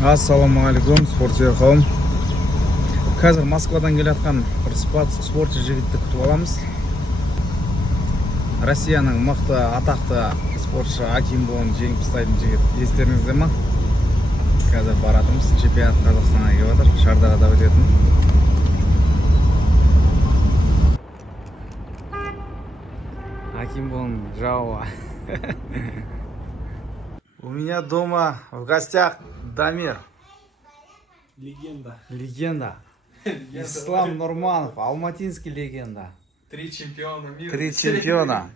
Ассалаумағалейкум, спортсүйер қауым. Қазір Москвадан келатқан бір спортшы жігітті күтіп аламыз. Россияның мықты, атақты спортшы Акимбоны жеңіп тастайтын жігіт. Естеріңізде ма? Қазір баратымыз. Чемпионат Қазақстанға келіп жатыр, Шардағада өтетін. Акимбон Джао. У меня дома в гостях Дамир. Легенда. Легенда. Ислам Нурманов, алматинский легенда. 3 чемпиона мира. 3 чемпиона.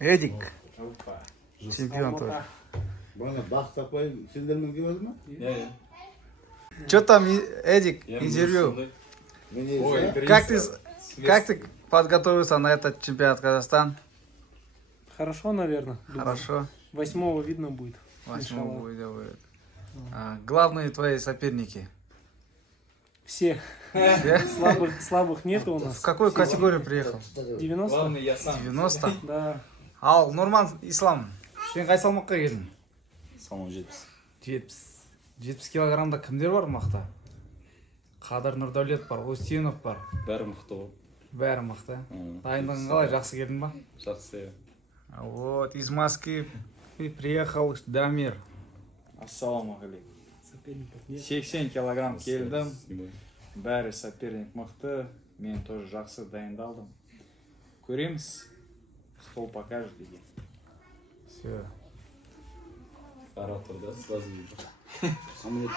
Эдик. Чемпион тоже. Bana bak takmayı sindirmem gibi oldu mu? Что там, Эдик, интервью? Как ты подготовился на этот чемпионат Казахстан? Хорошо, наверное. Хорошо. 8-го видно будет. 8-го будет. Главные твои соперники? Все. Все? Слабых нету у нас. В какую категорию приехал? 90? я сам. 90? Да. Ал, Нурман, Ислам, сен қай салмаққа келдің? Салмақ 70. 70 килограммда кімдер бар мақта? Қадыр Нұрдәулет бар, Устинов бар. Бәрі мықты ғой. Бәрі мықты. Дайындығың қалай, жақсы келдің ба? Жақсы. Вот, из Москвы приехал Дамир. Ассалаумағалейкум. Соперников нет. 80 килограмм келдім. Бәрі соперник мықты. Мен тоже жақсы дайындалдым. Көреміз. Стол покажет деген. Все. Оратор, да? Сразу видно. Hamile